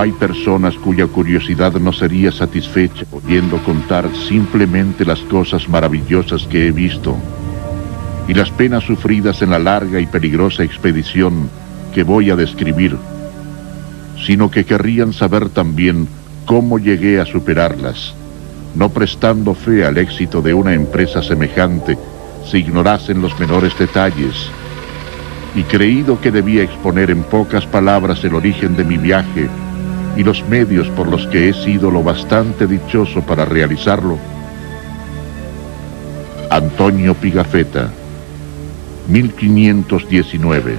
Pero hay personas cuya curiosidad no sería satisfecha oyendo contar simplemente las cosas maravillosas que he visto y las penas sufridas en la larga y peligrosa expedición que voy a describir, sino que querrían saber también cómo llegué a superarlas, no prestando fe al éxito de una empresa semejante si ignorasen los menores detalles, y creído que debía exponer en pocas palabras el origen de mi viaje y los medios por los que he sido lo bastante dichoso para realizarlo. Antonio Pigafetta, 1519.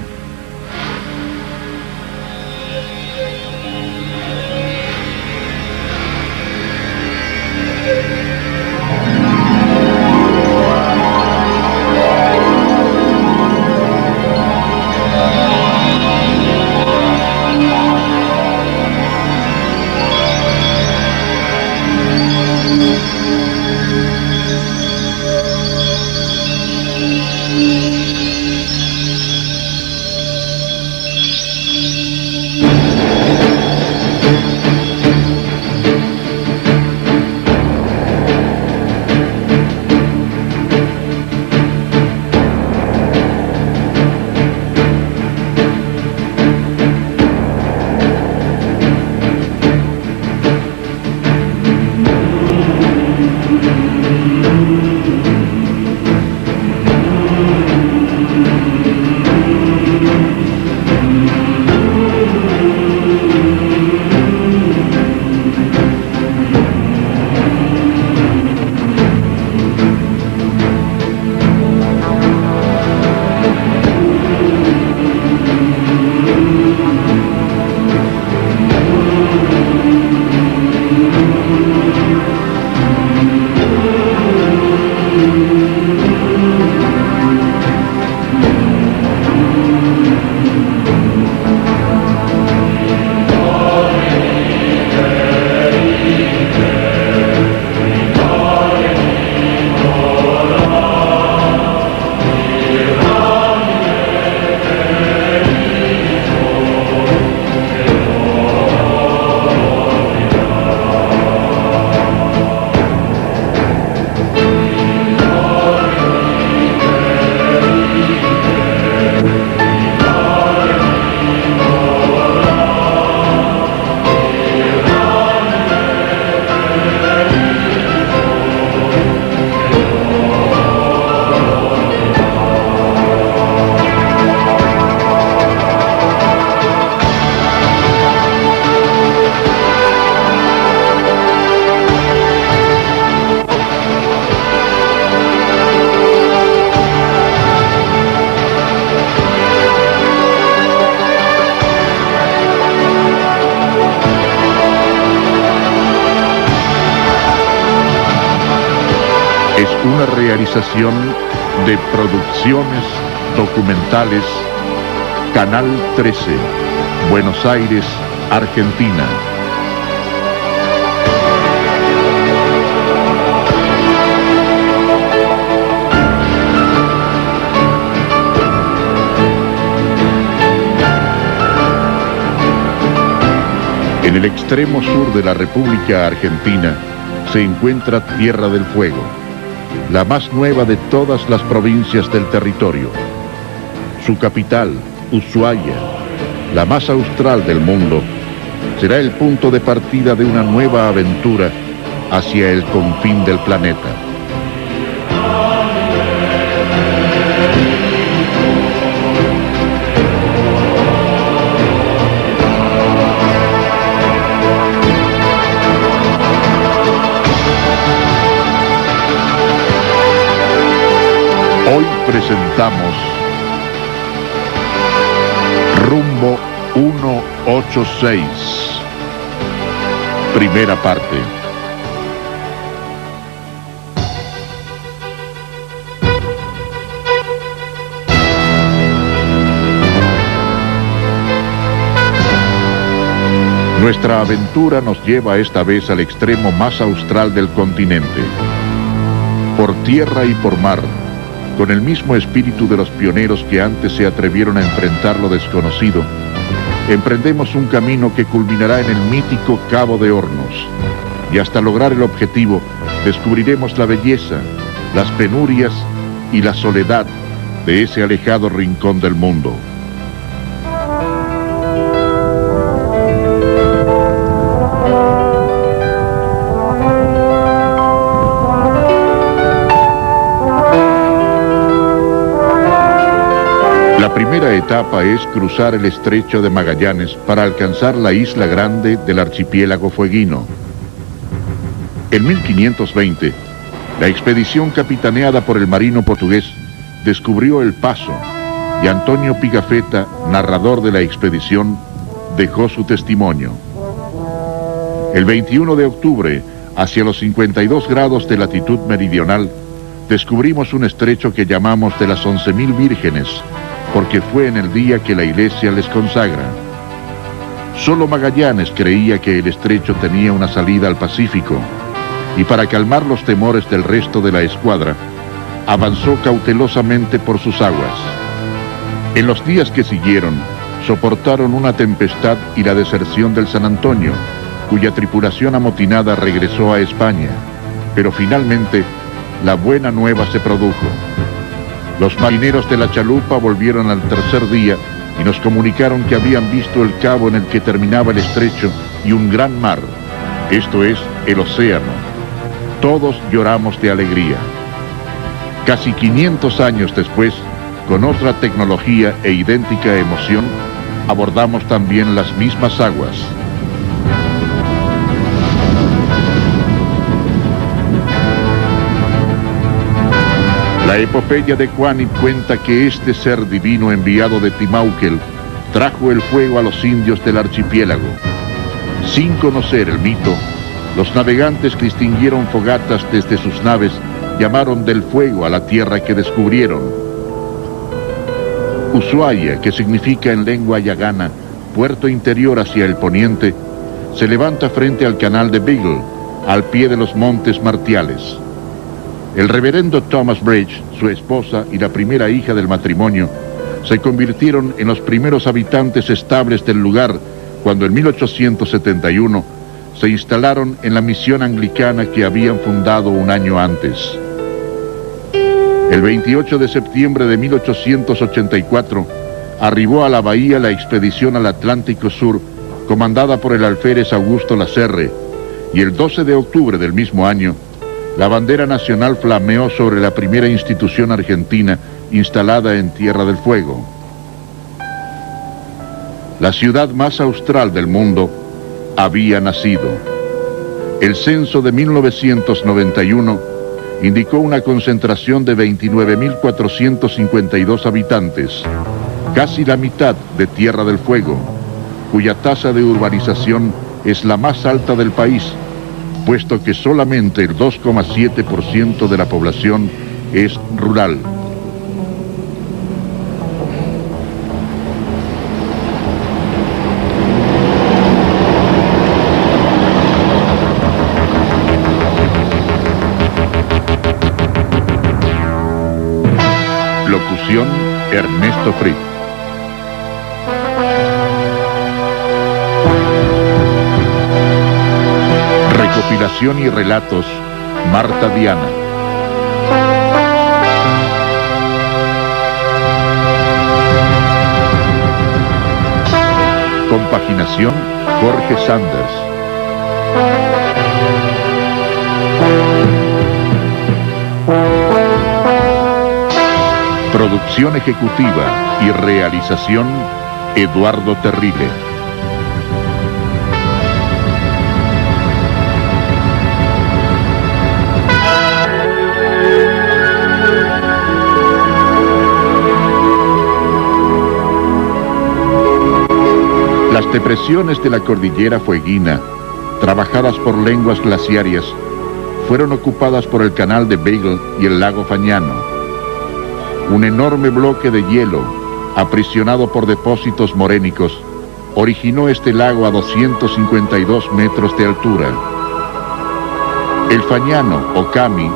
Es una realización de Producciones Documentales Canal 13, Buenos Aires, Argentina. En el extremo sur de la República Argentina se encuentra Tierra del Fuego, la más nueva de todas las provincias del territorio. Su capital, Ushuaia, la más austral del mundo, será el punto de partida de una nueva aventura hacia el confín del planeta. Hoy presentamos Rumbo 186, primera parte. Nuestra aventura nos lleva esta vez al extremo más austral del continente. Por tierra y por mar, con el mismo espíritu de los pioneros que antes se atrevieron a enfrentar lo desconocido, emprendemos un camino que culminará en el mítico Cabo de Hornos. Y hasta lograr el objetivo, descubriremos la belleza, las penurias y la soledad de ese alejado rincón del mundo. La primera etapa es cruzar el estrecho de Magallanes para alcanzar la isla grande del archipiélago fueguino. En 1520, la expedición capitaneada por el marino portugués descubrió el Paso y Antonio Pigafetta, narrador de la expedición, dejó su testimonio. El 21 de octubre, hacia los 52 grados de latitud meridional, descubrimos un estrecho que llamamos de las 11.000 vírgenes, porque fue en el día que la iglesia les consagra. Solo Magallanes creía que el estrecho tenía una salida al Pacífico, y para calmar los temores del resto de la escuadra, avanzó cautelosamente por sus aguas. En los días que siguieron, soportaron una tempestad y la deserción del San Antonio, cuya tripulación amotinada regresó a España, pero finalmente la buena nueva se produjo. Los marineros de la chalupa volvieron al tercer día y nos comunicaron que habían visto el cabo en el que terminaba el estrecho y un gran mar, esto es, el océano. Todos lloramos de alegría. Casi 500 años después, con otra tecnología e idéntica emoción, abordamos también las mismas aguas. La epopeya de Cuánit cuenta que este ser divino enviado de Timauquel trajo el fuego a los indios del archipiélago. Sin conocer el mito, los navegantes que extinguieron fogatas desde sus naves llamaron del fuego a la tierra que descubrieron. Ushuaia, que significa en lengua yagana, puerto interior hacia el poniente, se levanta frente al canal de Beagle, al pie de los montes Martiales. El reverendo Thomas Bridge, su esposa y la primera hija del matrimonio, se convirtieron en los primeros habitantes estables del lugar cuando en 1871 se instalaron en la misión anglicana que habían fundado un año antes. El 28 de septiembre de 1884 arribó a la bahía la expedición al Atlántico Sur, comandada por el alférez Augusto Lacerre, y el 12 de octubre del mismo año, la bandera nacional flameó sobre la primera institución argentina instalada en Tierra del Fuego. La ciudad más austral del mundo había nacido. El censo de 1991 indicó una concentración de 29.452 habitantes, casi la mitad de Tierra del Fuego, cuya tasa de urbanización es la más alta del país, puesto que solamente el 2,7% de la población es rural. Locución: Ernesto Fritz. Recopilación y relatos: Marta Diana. Compaginación: Jorge Sanders. Producción ejecutiva y realización: Eduardo Terrile. Las depresiones de la cordillera fueguina, trabajadas por lenguas glaciarias, fueron ocupadas por el canal de Beagle y el lago Fagnano. Un enorme bloque de hielo, aprisionado por depósitos morénicos, originó este lago a 252 metros de altura. El Fagnano, o Cami,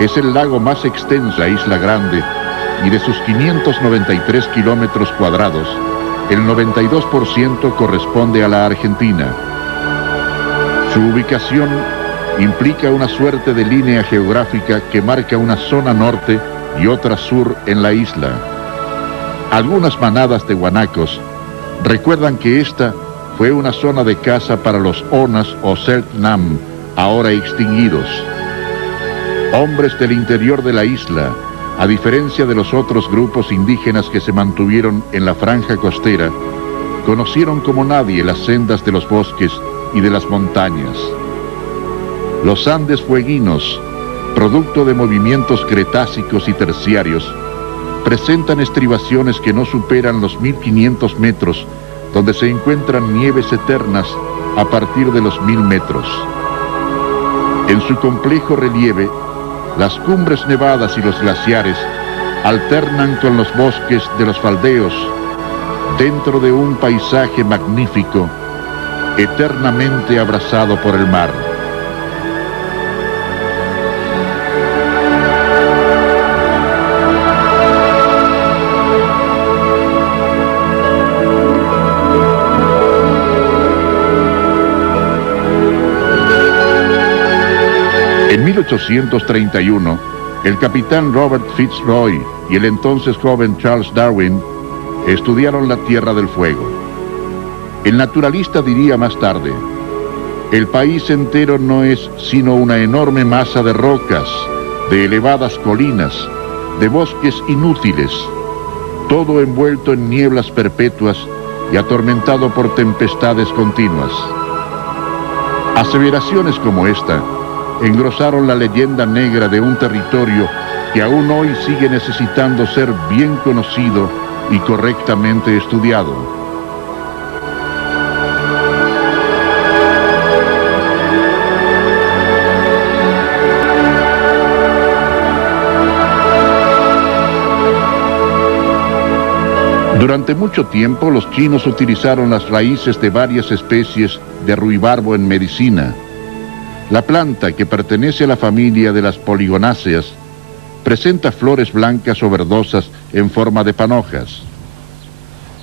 es el lago más extenso de la Isla Grande y de sus 593 kilómetros cuadrados, el 92% corresponde a la Argentina. Su ubicación implica una suerte de línea geográfica que marca una zona norte y otra sur en la isla. Algunas manadas de guanacos recuerdan que esta fue una zona de caza para los Onas o Selknam, ahora extinguidos. Hombres del interior de la isla, a diferencia de los otros grupos indígenas que se mantuvieron en la franja costera, conocieron como nadie las sendas de los bosques y de las montañas. Los Andes fueguinos, producto de movimientos cretácicos y terciarios, presentan estribaciones que no superan los 1500 metros, donde se encuentran nieves eternas a partir de los 1000 metros. En su complejo relieve, las cumbres nevadas y los glaciares alternan con los bosques de los faldeos dentro de un paisaje magnífico, eternamente abrazado por el mar. En 1831, el capitán Robert Fitzroy y el entonces joven Charles Darwin estudiaron la Tierra del Fuego. El naturalista diría más tarde: el país entero no es sino una enorme masa de rocas, de elevadas colinas, de bosques inútiles, todo envuelto en nieblas perpetuas y atormentado por tempestades continuas. Aseveraciones como esta engrosaron la leyenda negra de un territorio que aún hoy sigue necesitando ser bien conocido y correctamente estudiado. Durante mucho tiempo, los chinos utilizaron las raíces de varias especies de ruibarbo en medicina. La planta, que pertenece a la familia de las poligonáceas, presenta flores blancas o verdosas en forma de panojas.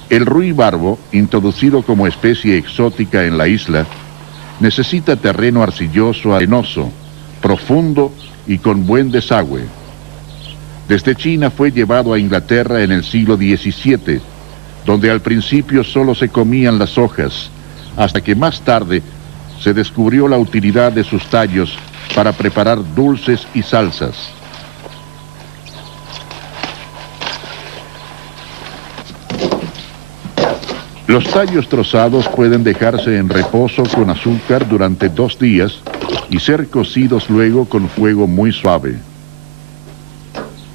El ruibarbo, introducido como especie exótica en la isla, necesita terreno arcilloso, arenoso, profundo y con buen desagüe. Desde China fue llevado a Inglaterra en el siglo XVII, donde al principio solo se comían las hojas, hasta que más tarde se descubrió la utilidad de sus tallos para preparar dulces y salsas. Los tallos trozados pueden dejarse en reposo con azúcar durante 2 días y ser cocidos luego con fuego muy suave.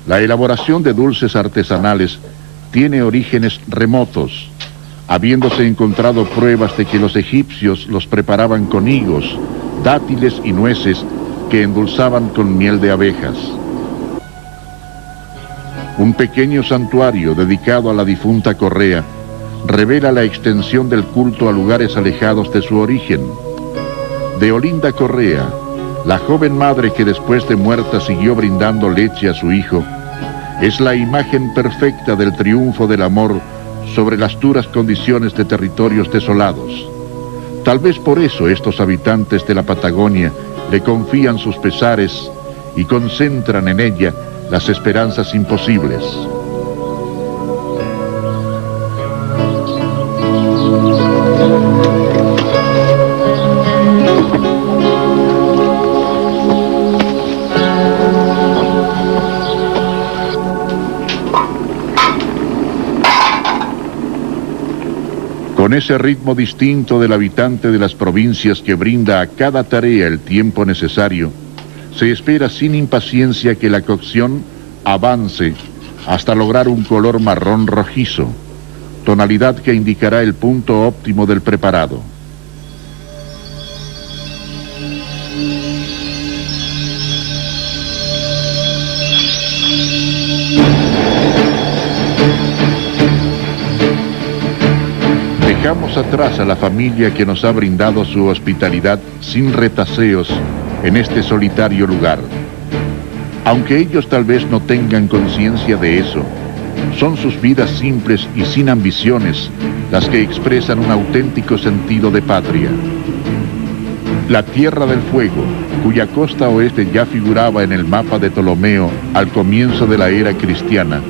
La elaboración de dulces artesanales tiene orígenes remotos, habiéndose encontrado pruebas de que los egipcios los preparaban con higos, dátiles y nueces que endulzaban con miel de abejas. Un pequeño santuario dedicado a la difunta Correa revela la extensión del culto a lugares alejados de su origen. De Olinda Correa, la joven madre que después de muerta siguió brindando leche a su hijo, es la imagen perfecta del triunfo del amor sobre las duras condiciones de territorios desolados. Tal vez por eso estos habitantes de la Patagonia le confían sus pesares y concentran en ella las esperanzas imposibles. Con ese ritmo distinto del habitante de las provincias que brinda a cada tarea el tiempo necesario, se espera sin impaciencia que la cocción avance hasta lograr un color marrón rojizo, tonalidad que indicará el punto óptimo del preparado. Dejamos atrás a la familia que nos ha brindado su hospitalidad sin retaseos en este solitario lugar. Aunque ellos tal vez no tengan conciencia de eso, son sus vidas simples y sin ambiciones las que expresan un auténtico sentido de patria. La Tierra del Fuego, cuya costa oeste ya figuraba en el mapa de Ptolomeo al comienzo de la era cristiana,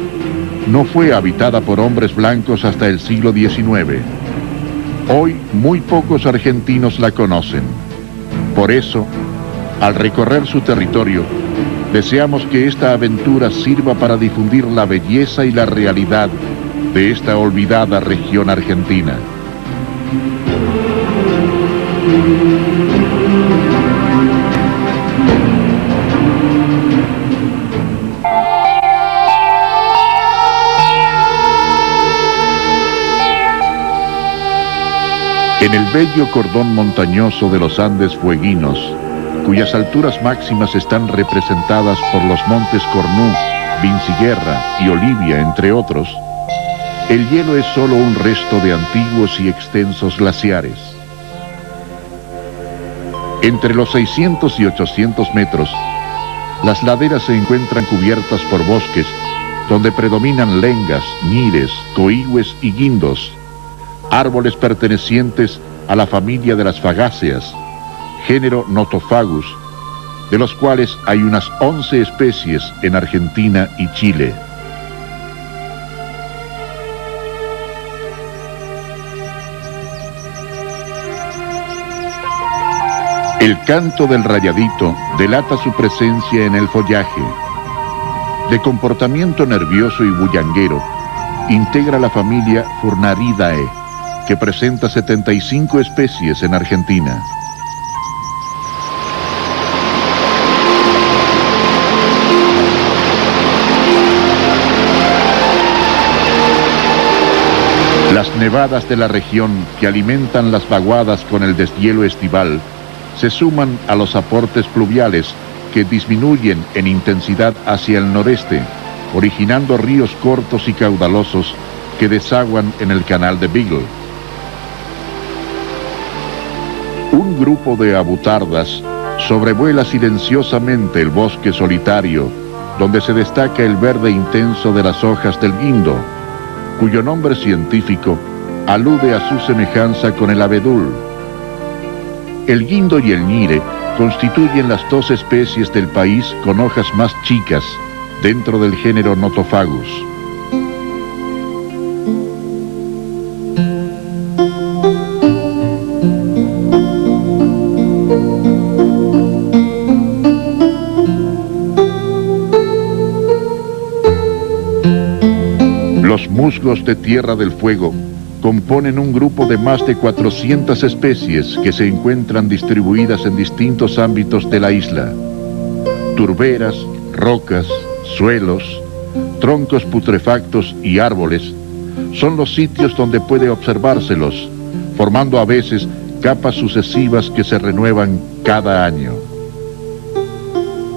no fue habitada por hombres blancos hasta el siglo XIX. Hoy muy pocos argentinos la conocen. Por eso, al recorrer su territorio, deseamos que esta aventura sirva para difundir la belleza y la realidad de esta olvidada región argentina. En el bello cordón montañoso de los Andes fueguinos, cuyas alturas máximas están representadas por los montes Cornú, Vinciguerra y Olivia, entre otros, el hielo es solo un resto de antiguos y extensos glaciares. Entre los 600 y 800 metros, las laderas se encuentran cubiertas por bosques donde predominan lengas, ñires, coigües y guindos, árboles pertenecientes a la familia de las fagáceas, género Nothofagus, de los cuales hay unas 11 especies en Argentina y Chile. El canto del rayadito delata su presencia en el follaje. De comportamiento nervioso y bullanguero, integra la familia Furnaridae, que presenta 75 especies en Argentina. Las nevadas de la región, que alimentan las vaguadas con el deshielo estival, se suman a los aportes pluviales que disminuyen en intensidad hacia el noreste, originando ríos cortos y caudalosos que desaguan en el canal de Beagle. Un grupo de abutardas sobrevuela silenciosamente el bosque solitario, donde se destaca el verde intenso de las hojas del guindo, cuyo nombre científico alude a su semejanza con el abedul. El guindo y el ñire constituyen las dos especies del país con hojas más chicas dentro del género Nothofagus. Los musgos de Tierra del Fuego componen un grupo de más de 400 especies que se encuentran distribuidas en distintos ámbitos de la isla. Turberas, rocas, suelos, troncos putrefactos y árboles son los sitios donde puede observárselos, formando a veces capas sucesivas que se renuevan cada año.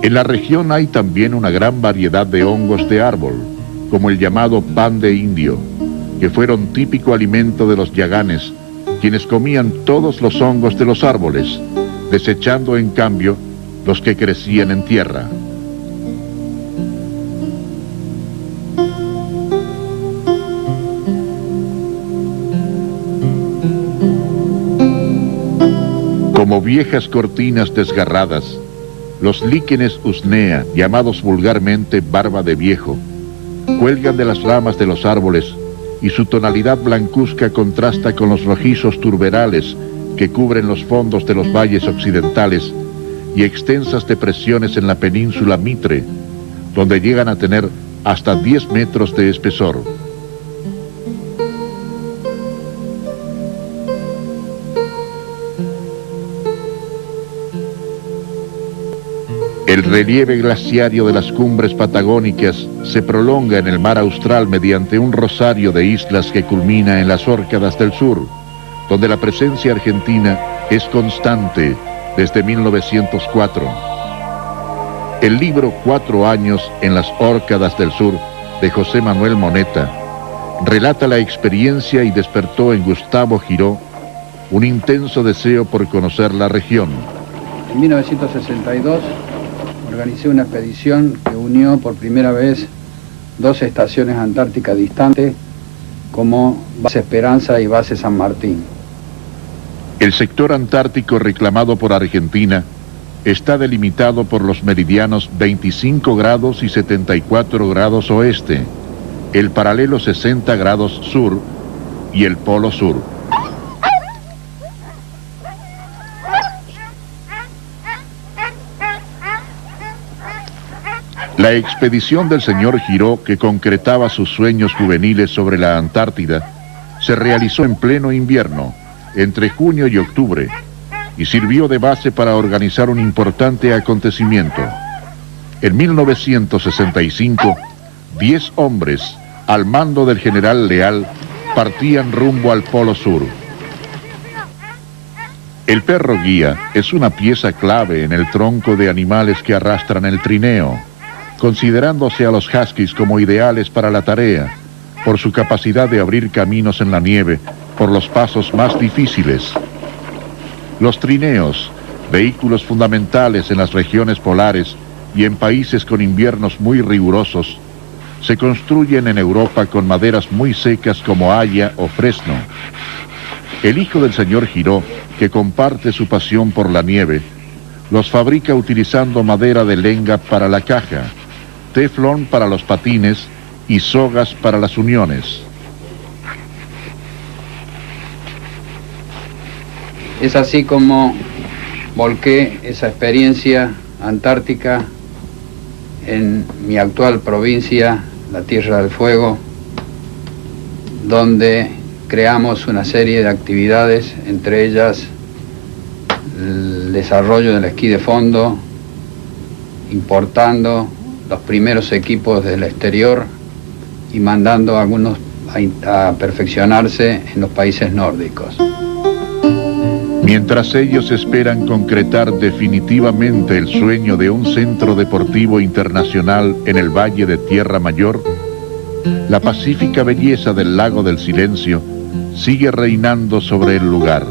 En la región hay también una gran variedad de hongos de árbol, como el llamado pan de indio, que fueron típico alimento de los yaganes, quienes comían todos los hongos de los árboles, desechando en cambio los que crecían en tierra. Como viejas cortinas desgarradas, los líquenes usnea, llamados vulgarmente barba de viejo, cuelgan de las ramas de los árboles y su tonalidad blancuzca contrasta con los rojizos turberales que cubren los fondos de los valles occidentales y extensas depresiones en la península Mitre, donde llegan a tener hasta 10 metros de espesor. El relieve glaciario de las cumbres patagónicas se prolonga en el mar austral mediante un rosario de islas que culmina en las Órcadas del Sur, donde la presencia argentina es constante desde 1904. El libro 4 años en las Órcadas del Sur, de José Manuel Moneta, relata la experiencia y despertó en Gustavo Giró un intenso deseo por conocer la región. En 1962 organicé una expedición que unió por primera vez 2 estaciones antárticas distantes como Base Esperanza y Base San Martín. El sector antártico reclamado por Argentina está delimitado por los meridianos 25 grados y 74 grados oeste, el paralelo 60 grados sur y el polo sur. La expedición del señor Giró, que concretaba sus sueños juveniles sobre la Antártida, se realizó en pleno invierno, entre junio y octubre, y sirvió de base para organizar un importante acontecimiento. En 1965, 10 hombres, al mando del general Leal, partían rumbo al Polo Sur. El perro guía es una pieza clave en el tronco de animales que arrastran el trineo, considerándose a los huskies como ideales para la tarea, por su capacidad de abrir caminos en la nieve por los pasos más difíciles. Los trineos, vehículos fundamentales en las regiones polares y en países con inviernos muy rigurosos, se construyen en Europa con maderas muy secas como haya o fresno. El hijo del señor Giró, que comparte su pasión por la nieve, los fabrica utilizando madera de lenga para la caja, teflón para los patines y sogas para las uniones. Es así como volqué esa experiencia antártica en mi actual provincia, la Tierra del Fuego, donde creamos una serie de actividades, entre ellas el desarrollo del esquí de fondo, importando los primeros equipos del exterior y mandando a algunos a perfeccionarse en los países nórdicos. Mientras ellos esperan concretar definitivamente el sueño de un centro deportivo internacional en el Valle de Tierra Mayor, la pacífica belleza del Lago del Silencio sigue reinando sobre el lugar.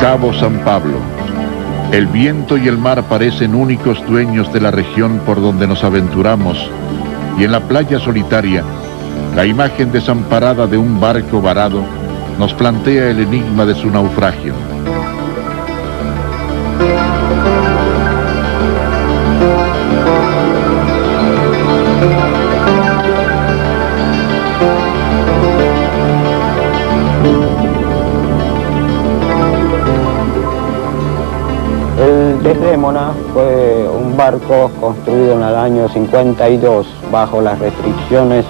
Cabo San Pablo. El viento y el mar parecen únicos dueños de la región por donde nos aventuramos, y en la playa solitaria, la imagen desamparada de un barco varado nos plantea el enigma de su naufragio. El Desdémona fue un barco construido en el año 52 bajo las restricciones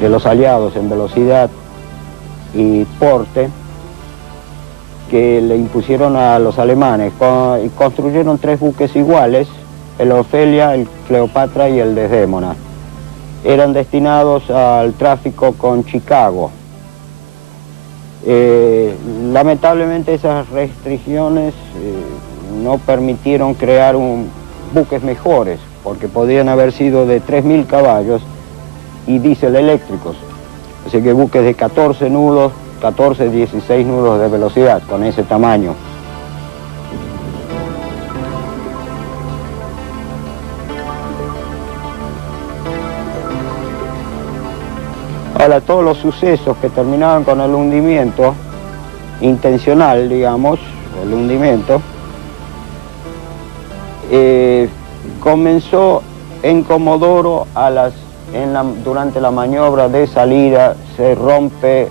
de los aliados en velocidad y porte que le impusieron a los alemanes. Construyeron 3 buques iguales, el Ofelia, el Cleopatra y el Desdémona. Eran destinados al tráfico con Chicago. Lamentablemente esas restricciones no permitieron crear buques mejores, porque podían haber sido de 3.000 caballos y diésel eléctricos. Así que buques de 14 nudos, 14, 16 nudos de velocidad, con ese tamaño. Ahora, todos los sucesos que terminaban con el hundimiento, intencional, digamos, el hundimiento, comenzó en Comodoro durante la maniobra de salida. Se rompe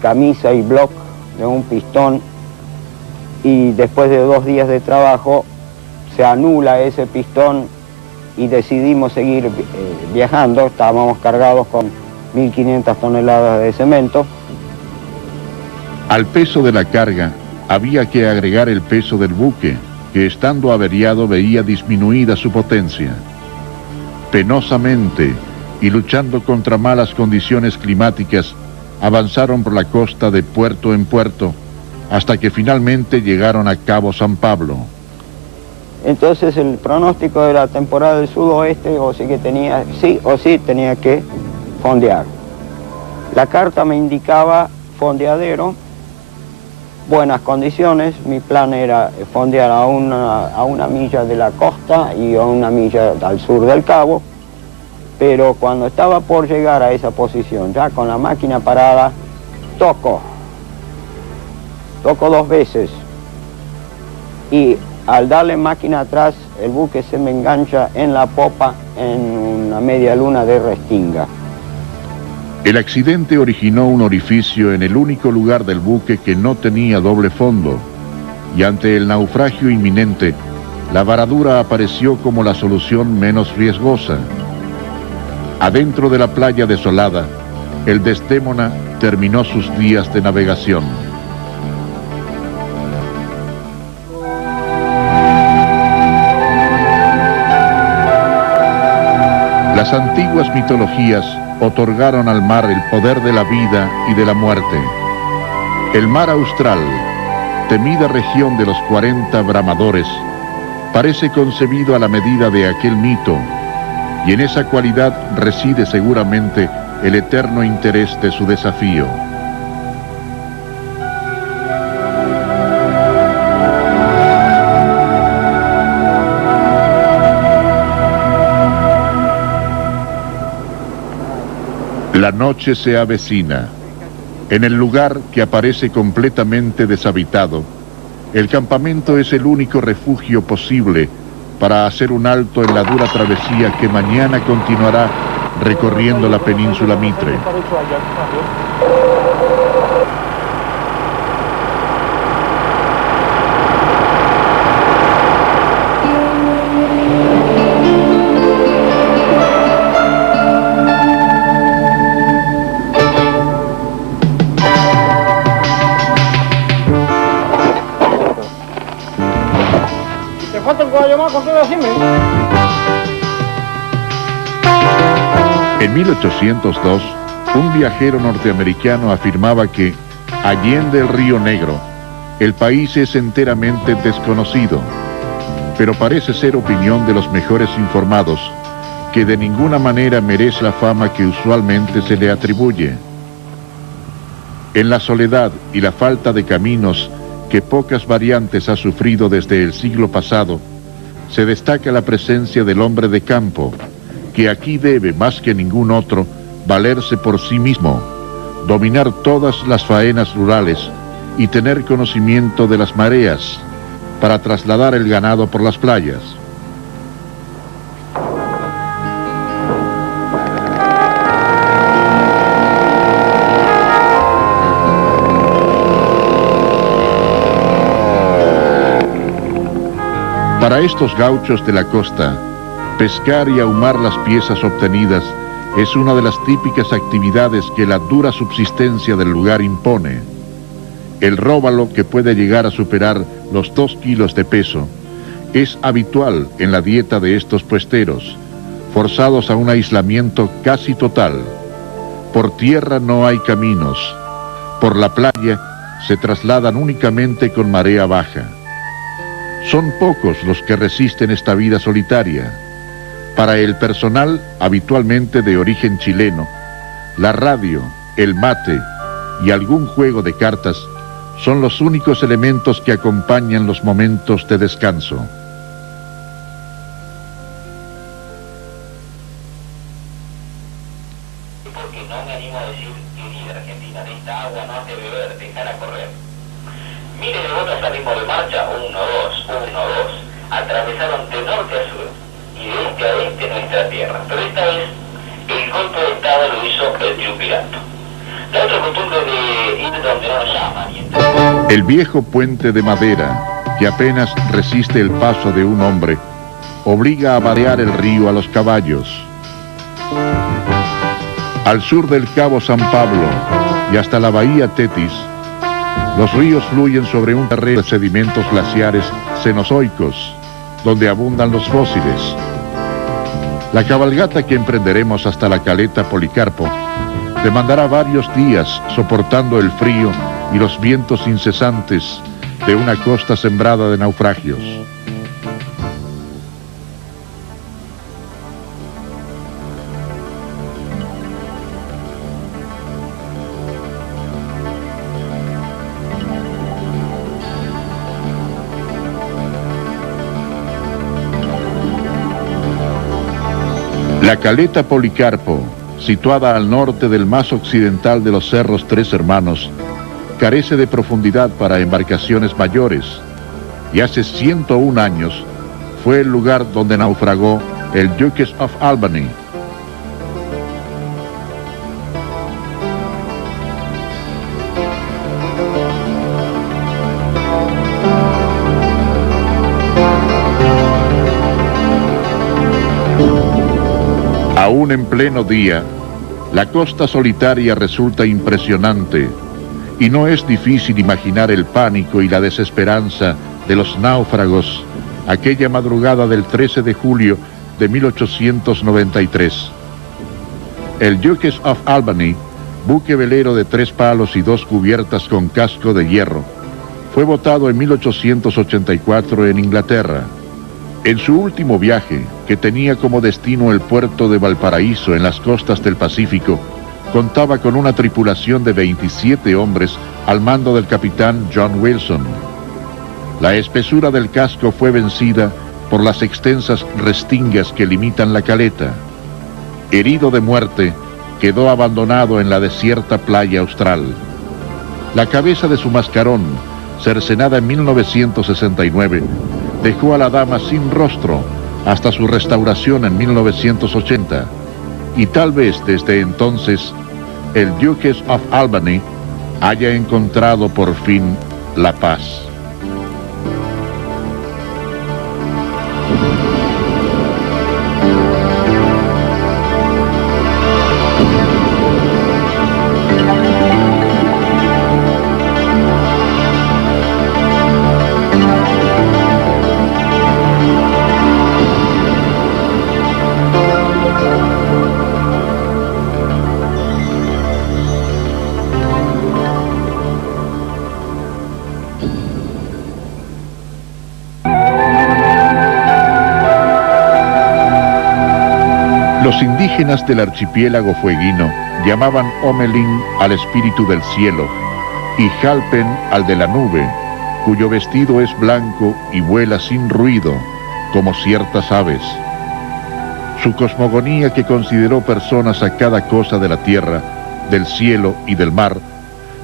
camisa y block de un pistón y después de 2 días de trabajo se anula ese pistón y decidimos seguir viajando. Estábamos cargados con 1.500 toneladas de cemento. Al peso de la carga había que agregar el peso del buque, que estando averiado veía disminuida su potencia. Penosamente, y luchando contra malas condiciones climáticas, avanzaron por la costa de puerto en puerto, hasta que finalmente llegaron a Cabo San Pablo. Entonces el pronóstico de la temporada del sudoeste sí o sí tenía que fondear. La carta me indicaba fondeadero, buenas condiciones. Mi plan era fondear a una milla de la costa y a una milla al sur del cabo, pero cuando estaba por llegar a esa posición, ya con la máquina parada, toco 2 veces, y al darle máquina atrás, el buque se me engancha en la popa en una media luna de restinga. El accidente originó un orificio en el único lugar del buque que no tenía doble fondo, y ante el naufragio inminente, la varadura apareció como la solución menos riesgosa. Adentro de la playa desolada, el Desdémona terminó sus días de navegación. Las antiguas mitologías otorgaron al mar el poder de la vida y de la muerte. El mar austral, temida región de los 40 bramadores, parece concebido a la medida de aquel mito, y en esa cualidad reside seguramente el eterno interés de su desafío. La noche se avecina. En el lugar que aparece completamente deshabitado, el campamento es el único refugio posible para hacer un alto en la dura travesía que mañana continuará recorriendo la península Mitre. En 1802, un viajero norteamericano afirmaba que, allende el Río Negro, el país es enteramente desconocido, pero parece ser opinión de los mejores informados, que de ninguna manera merece la fama que usualmente se le atribuye. En la soledad y la falta de caminos que pocas variantes ha sufrido desde el siglo pasado, se destaca la presencia del hombre de campo, que aquí debe, más que ningún otro, valerse por sí mismo, dominar todas las faenas rurales y tener conocimiento de las mareas para trasladar el ganado por las playas. Para estos gauchos de la costa, pescar y ahumar las piezas obtenidas es una de las típicas actividades que la dura subsistencia del lugar impone. El róbalo, que puede llegar a superar los 2 kilos de peso, es habitual en la dieta de estos puesteros, forzados a un aislamiento casi total. Por tierra no hay caminos, por la playa se trasladan únicamente con marea baja. Son pocos los que resisten esta vida solitaria. Para el personal, habitualmente de origen chileno, la radio, el mate y algún juego de cartas son los únicos elementos que acompañan los momentos de descanso. Porque no me animo a decir, querida Argentina, de esta agua no has de beber, déjala correr. Mire de botas al ritmo de marcha, 1, 2, 1, 2. Atravesaron de norte a sur y de este a este nuestra tierra. Pero esta vez el golpe de estado lo hizo el triunvirato. La otra costumbre de ir donde no nos llaman. El viejo puente de madera, que apenas resiste el paso de un hombre, obliga a vadear el río a los caballos. Al sur del Cabo San Pablo y hasta la bahía Tetis, Los ríos fluyen sobre un terreno de sedimentos glaciares cenozoicos, donde abundan los fósiles. La cabalgata que emprenderemos hasta la caleta Policarpo demandará varios días soportando el frío y los vientos incesantes de una costa sembrada de naufragios. La caleta Policarpo, situada al norte del más occidental de los cerros Tres Hermanos, carece de profundidad para embarcaciones mayores y hace 101 años fue el lugar donde naufragó el Duchess of Albany. Aún en pleno día, la costa solitaria resulta impresionante y no es difícil imaginar el pánico y la desesperanza de los náufragos aquella madrugada del 13 de julio de 1893. El Duchess of Albany, buque velero de 3 palos y 2 cubiertas con casco de hierro, fue botado en 1884 en Inglaterra. En su último viaje, que tenía como destino el puerto de Valparaíso en las costas del Pacífico, contaba con una tripulación de 27 hombres al mando del capitán John Wilson. La espesura del casco fue vencida por las extensas restingas que limitan la caleta. Herido de muerte, quedó abandonado en la desierta playa austral. La cabeza de su mascarón, cercenada en 1969, dejó a la dama sin rostro hasta su restauración en 1980, y tal vez desde entonces el Duchess of Albany haya encontrado por fin la paz. Los indígenas del archipiélago fueguino llamaban Omelin al espíritu del cielo y Jalpen al de la nube, cuyo vestido es blanco y vuela sin ruido, como ciertas aves. Su cosmogonía, que consideró personas a cada cosa de la tierra, del cielo y del mar,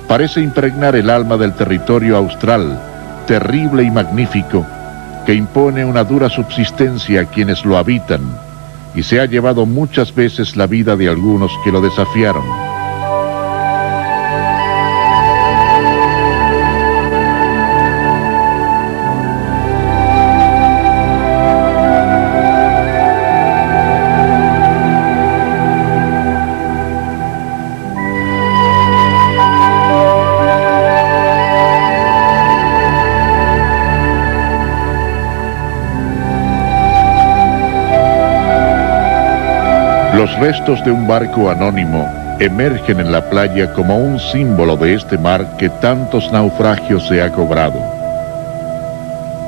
parece impregnar el alma del territorio austral, terrible y magnífico, que impone una dura subsistencia a quienes lo habitan, y se ha llevado muchas veces la vida de algunos que lo desafiaron. Los restos de un barco anónimo emergen en la playa como un símbolo de este mar que tantos naufragios se ha cobrado.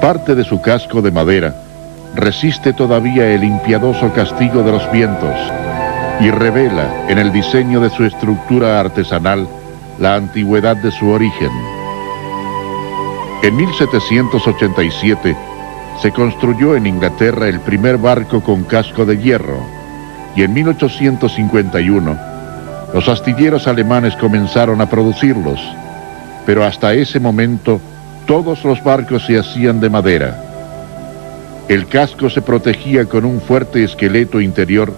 Parte de su casco de madera resiste todavía el impiadoso castigo de los vientos y revela en el diseño de su estructura artesanal la antigüedad de su origen. En 1787 se construyó en Inglaterra el primer barco con casco de hierro, y en 1851 los astilleros alemanes comenzaron a producirlos, pero hasta ese momento todos los barcos se hacían de madera. El casco se protegía con un fuerte esqueleto interior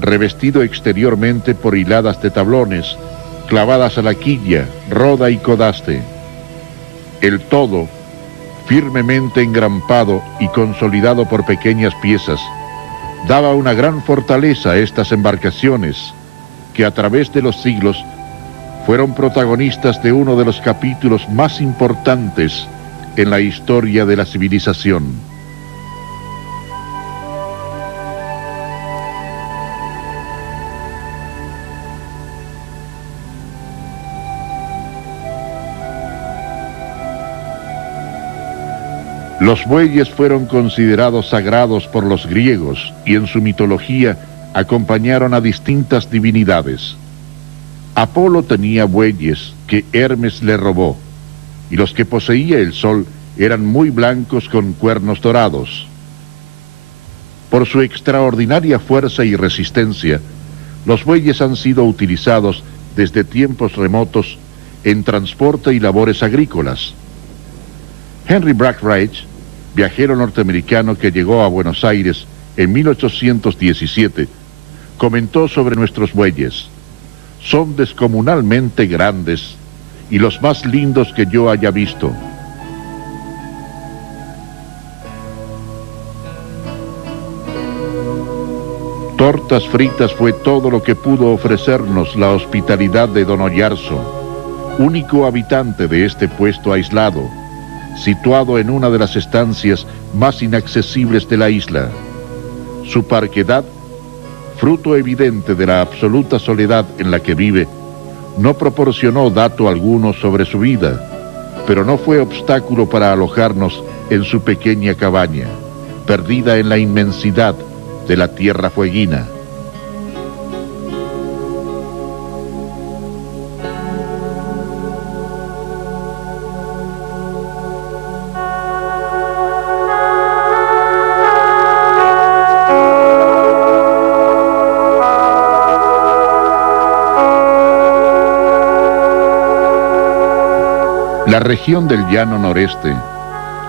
revestido exteriormente por hiladas de tablones, clavadas a la quilla, roda y codaste. El todo, firmemente engrampado y consolidado por pequeñas piezas, daba una gran fortaleza a estas embarcaciones que a través de los siglos fueron protagonistas de uno de los capítulos más importantes en la historia de la civilización. Los bueyes fueron considerados sagrados por los griegos y en su mitología acompañaron a distintas divinidades. Apolo tenía bueyes que Hermes le robó, y los que poseía el sol eran muy blancos con cuernos dorados. Por su extraordinaria fuerza y resistencia, los bueyes han sido utilizados desde tiempos remotos en transporte y labores agrícolas. Henry Brackwright, viajero norteamericano que llegó a Buenos Aires en 1817, comentó sobre nuestros bueyes: son descomunalmente grandes y los más lindos que yo haya visto. Tortas fritas fue todo lo que pudo ofrecernos la hospitalidad de don Oyarzo, único habitante de este puesto aislado, situado en una de las estancias más inaccesibles de la isla. Su parquedad, fruto evidente de la absoluta soledad en la que vive, no proporcionó dato alguno sobre su vida, pero no fue obstáculo para alojarnos en su pequeña cabaña, perdida en la inmensidad de la tierra fueguina. La región del Llano Noreste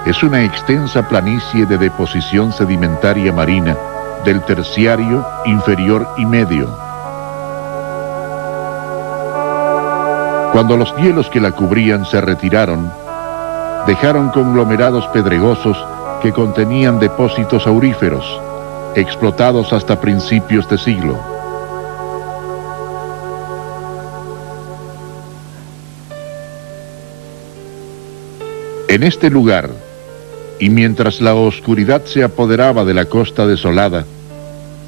es una extensa planicie de deposición sedimentaria marina del Terciario, Inferior y Medio. Cuando los hielos que la cubrían se retiraron, dejaron conglomerados pedregosos que contenían depósitos auríferos, explotados hasta principios de siglo. En este lugar, y mientras la oscuridad se apoderaba de la costa desolada,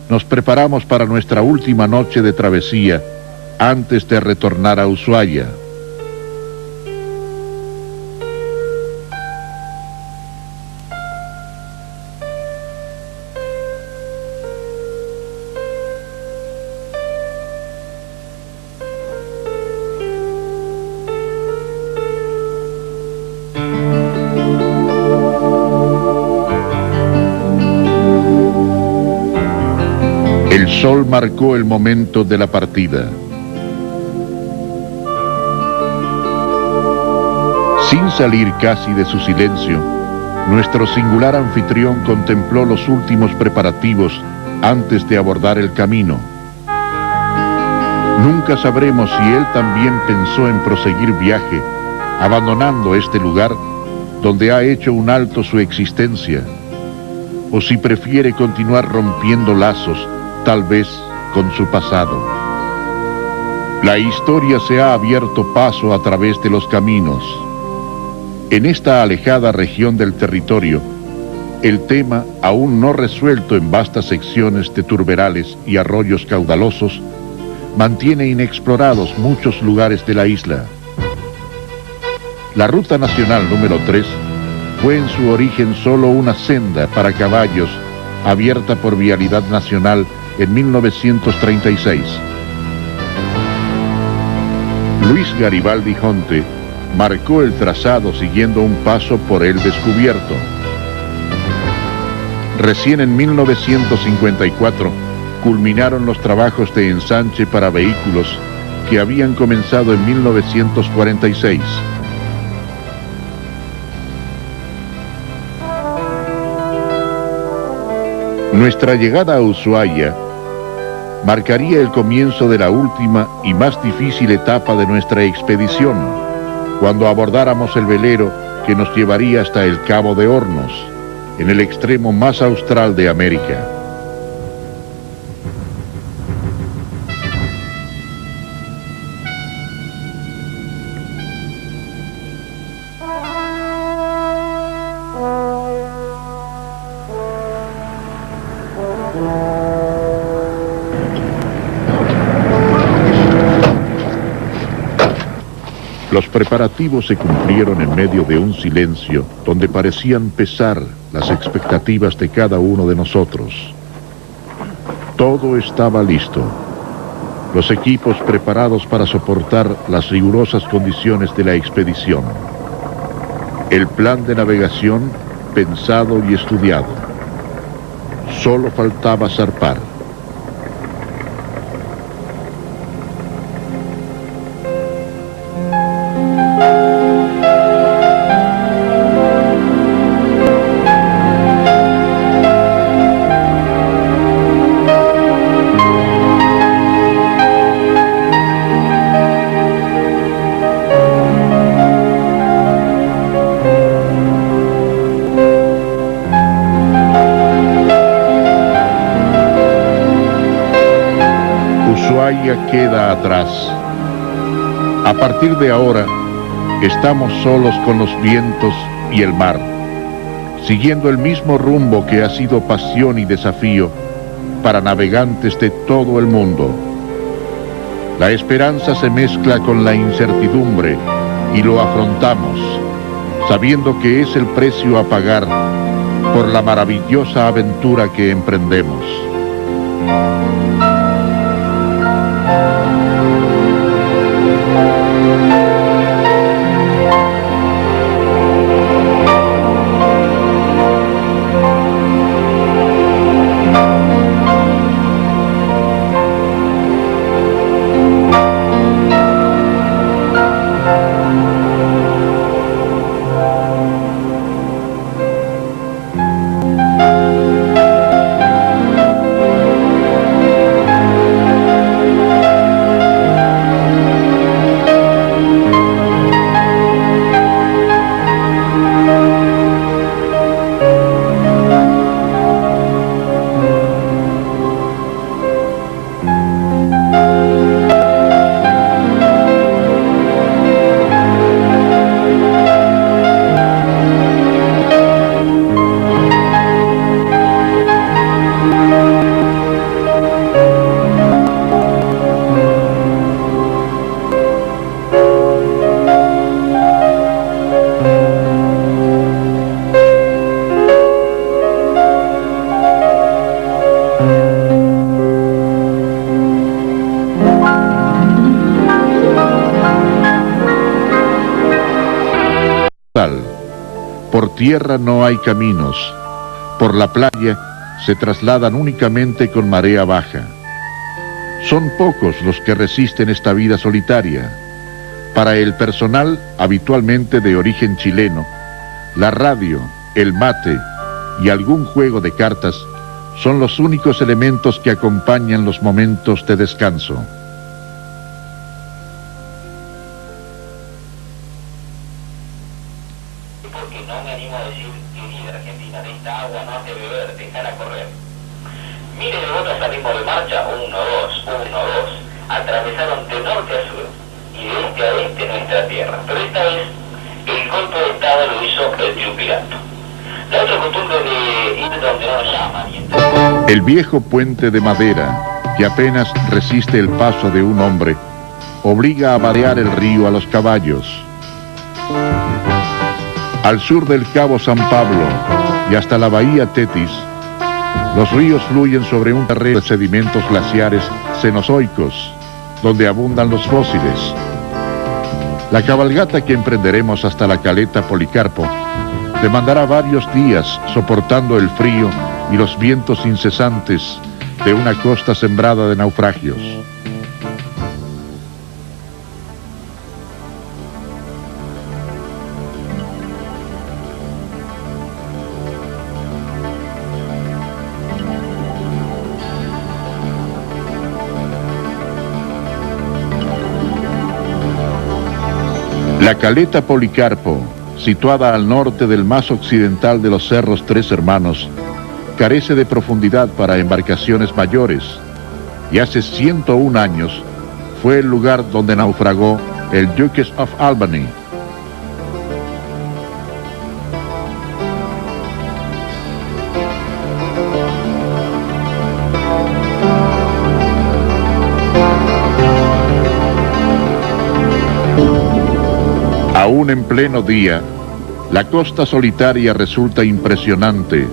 nos preparamos para nuestra última noche de travesía antes de retornar a Ushuaia. El sol marcó el momento de la partida. Sin salir casi de su silencio, nuestro singular anfitrión contempló los últimos preparativos antes de abordar el camino. Nunca sabremos si él también pensó en proseguir viaje, abandonando este lugar donde ha hecho un alto su existencia, o si prefiere continuar rompiendo lazos, tal vez con su pasado. La historia se ha abierto paso a través de los caminos. En esta alejada región del territorio, el tema, aún no resuelto en vastas secciones de turberales y arroyos caudalosos, mantiene inexplorados muchos lugares de la isla. La Ruta Nacional número 3 fue en su origen solo una senda para caballos abierta por Vialidad Nacional en 1936. Luis Garibaldi Jonte marcó el trazado siguiendo un paso por él descubierto. Recién en 1954 culminaron los trabajos de ensanche para vehículos que habían comenzado en 1946. Nuestra llegada a Ushuaia marcaría el comienzo de la última y más difícil etapa de nuestra expedición, cuando abordáramos el velero que nos llevaría hasta el Cabo de Hornos, en el extremo más austral de América. Los preparativos se cumplieron en medio de un silencio donde parecían pesar las expectativas de cada uno de nosotros. Todo estaba listo. Los equipos preparados para soportar las rigurosas condiciones de la expedición. El plan de navegación pensado y estudiado. Solo faltaba zarpar. Queda atrás. A partir de ahora, estamos solos con los vientos y el mar, siguiendo el mismo rumbo que ha sido pasión y desafío para navegantes de todo el mundo. La esperanza se mezcla con la incertidumbre y lo afrontamos, sabiendo que es el precio a pagar por la maravillosa aventura que emprendemos. Por tierra no hay caminos, por la playa se trasladan únicamente con marea baja. Son pocos los que resisten esta vida solitaria. Para el personal, habitualmente de origen chileno, la radio, el mate y algún juego de cartas son los únicos elementos que acompañan los momentos de descanso. Mire devotos al ritmo de marcha, 1, 2, 1, 2. Atravesaron de norte a sur y de este a oeste nuestra tierra. Pero esta vez el golpe de estado lo hizo el triunvirato. La otra costumbre de ir donde no nos llaman. El viejo puente de madera, que apenas resiste el paso de un hombre, obliga a vadear el río a los caballos. Al sur del Cabo San Pablo y hasta la bahía Tetis, los ríos fluyen sobre un terreno de sedimentos glaciares cenozoicos, donde abundan los fósiles. La cabalgata que emprenderemos hasta la caleta Policarpo demandará varios días soportando el frío y los vientos incesantes de una costa sembrada de naufragios. La caleta Policarpo, situada al norte del más occidental de los cerros Tres Hermanos, carece de profundidad para embarcaciones mayores y hace 101 años fue el lugar donde naufragó el Duchess of Albany. Aún en pleno día, la costa solitaria resulta impresionante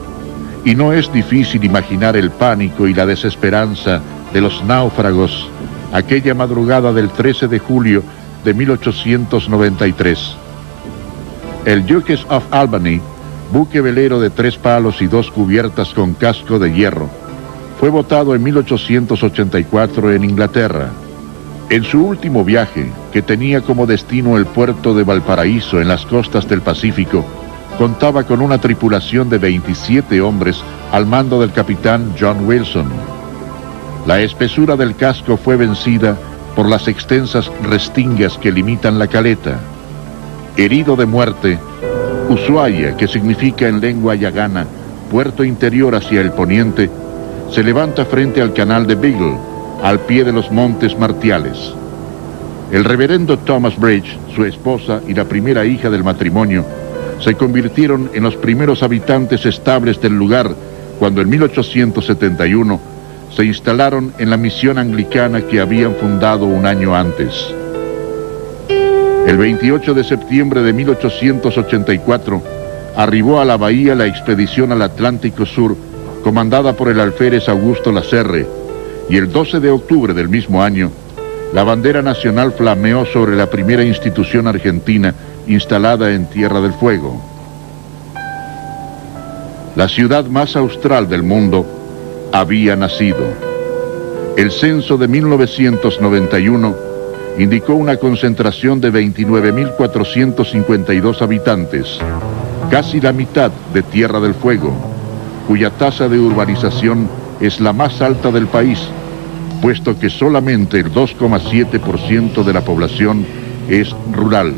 y no es difícil imaginar el pánico y la desesperanza de los náufragos aquella madrugada del 13 de julio de 1893. El Duchess of Albany, buque velero de 3 palos y 2 cubiertas con casco de hierro, fue botado en 1884 en Inglaterra. En su último viaje, que tenía como destino el puerto de Valparaíso en las costas del Pacífico, contaba con una tripulación de 27 hombres al mando del capitán John Wilson. La espesura del casco fue vencida por las extensas restingas que limitan la caleta. Herido de muerte, Ushuaia, que significa en lengua yagana puerto interior hacia el poniente, se levanta frente al canal de Beagle, al pie de los montes Martiales. El reverendo Thomas Bridge, su esposa y la primera hija del matrimonio, se convirtieron en los primeros habitantes estables del lugar cuando en 1871 se instalaron en la misión anglicana que habían fundado un año antes. El 28 de septiembre de 1884 arribó a la bahía la expedición al Atlántico Sur comandada por el alférez Augusto Lacerre, y el 12 de octubre del mismo año, la bandera nacional flameó sobre la primera institución argentina instalada en Tierra del Fuego. La ciudad más austral del mundo había nacido. El censo de 1991 indicó una concentración de 29.452 habitantes, casi la mitad de Tierra del Fuego, cuya tasa de urbanización es la más alta del país, puesto que solamente el 2,7% de la población es rural.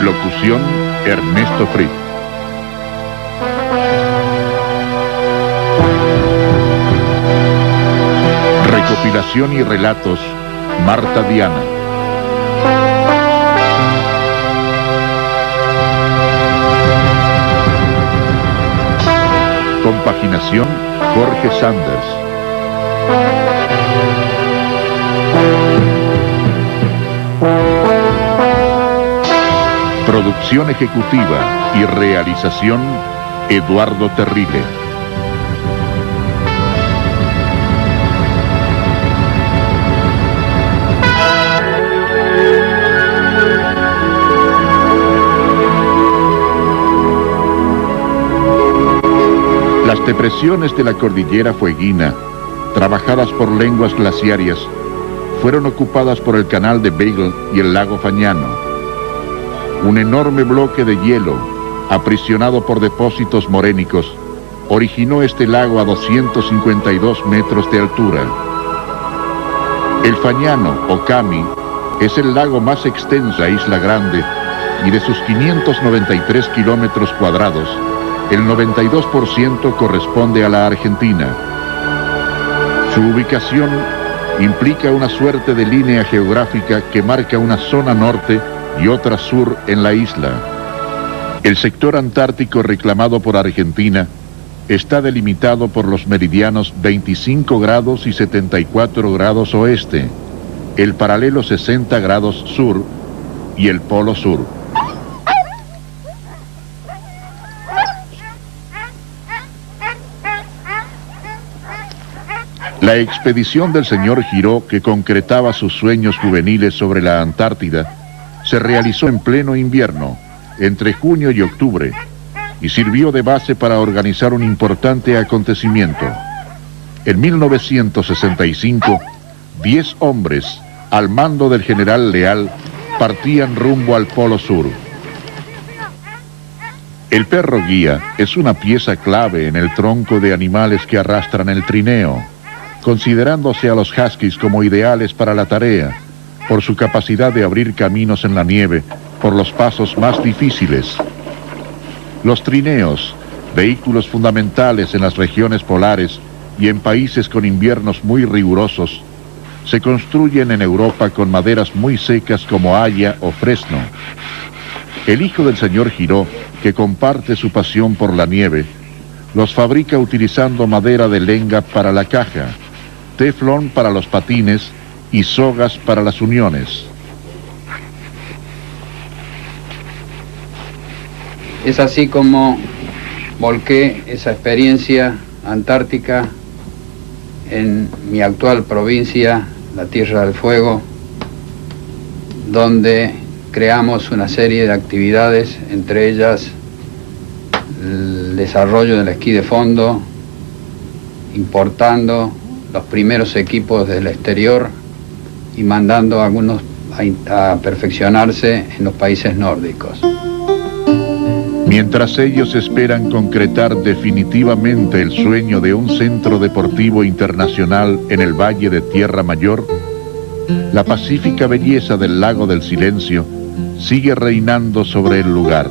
Locución: Ernesto Fritz. Recopilación y relatos: Marta Diana. Compaginación: Jorge Sanders. Producción ejecutiva y realización: Eduardo Terrile. Las depresiones de la cordillera fueguina, trabajadas por lenguas glaciarias, fueron ocupadas por el canal de Beagle y el lago Fagnano. Un enorme bloque de hielo, aprisionado por depósitos morénicos, originó este lago a 252 metros de altura. El Fagnano, o Cami, es el lago más extenso de Isla Grande, y de sus 593 kilómetros cuadrados, el 92% corresponde a la Argentina. Su ubicación implica una suerte de línea geográfica que marca una zona norte y otra sur en la isla. El sector antártico reclamado por Argentina está delimitado por los meridianos 25 grados y 74 grados oeste, el paralelo 60 grados sur y el polo sur. La expedición del señor Giró, que concretaba sus sueños juveniles sobre la Antártida, se realizó en pleno invierno, entre junio y octubre, y sirvió de base para organizar un importante acontecimiento. En 1965, 10 hombres, al mando del general Leal, partían rumbo al Polo Sur. El perro guía es una pieza clave en el tronco de animales que arrastran el trineo, considerándose a los huskies como ideales para la tarea, por su capacidad de abrir caminos en la nieve por los pasos más difíciles. Los trineos, vehículos fundamentales en las regiones polares y en países con inviernos muy rigurosos, se construyen en Europa con maderas muy secas como haya o fresno. El hijo del señor Giró, que comparte su pasión por la nieve, los fabrica utilizando madera de lenga para la caja, teflón para los patines y sogas para las uniones. Es así como volqué esa experiencia antártica en mi actual provincia, la Tierra del Fuego, donde creamos una serie de actividades, entre ellas el desarrollo del esquí de fondo, importando los primeros equipos del exterior y mandando a algunos a perfeccionarse en los países nórdicos. Mientras ellos esperan concretar definitivamente el sueño de un centro deportivo internacional en el Valle de Tierra Mayor, la pacífica belleza del Lago del Silencio sigue reinando sobre el lugar.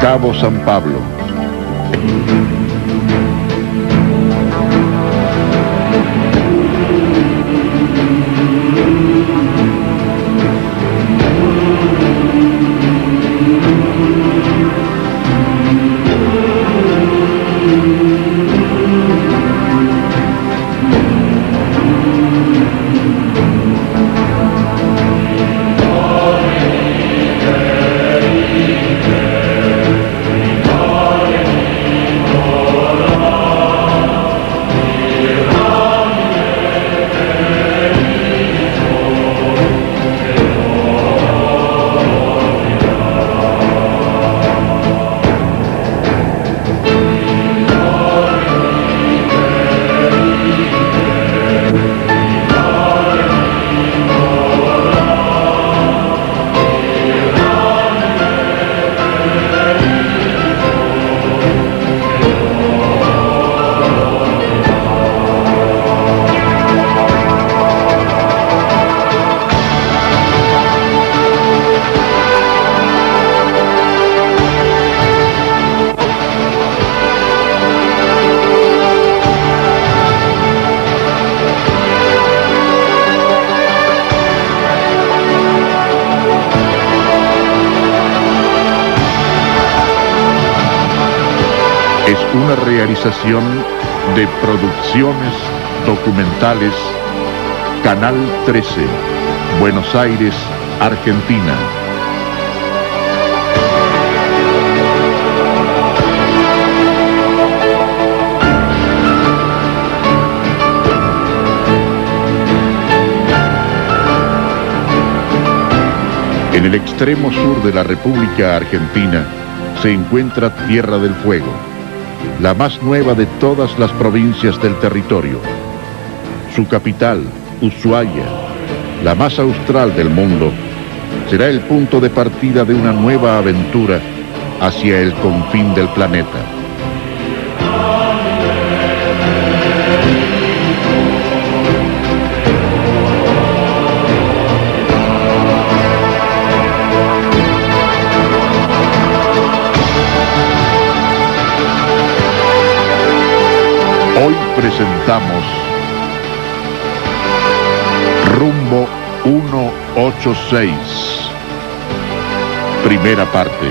Cabo San Pablo. Es una realización de Producciones Documentales Canal 13, Buenos Aires, Argentina. En el extremo sur de la República Argentina se encuentra Tierra del Fuego, la más nueva de todas las provincias del territorio. Su capital, Ushuaia, la más austral del mundo, será el punto de partida de una nueva aventura hacia el confín del planeta. Hoy presentamos Rumbo 186, primera parte.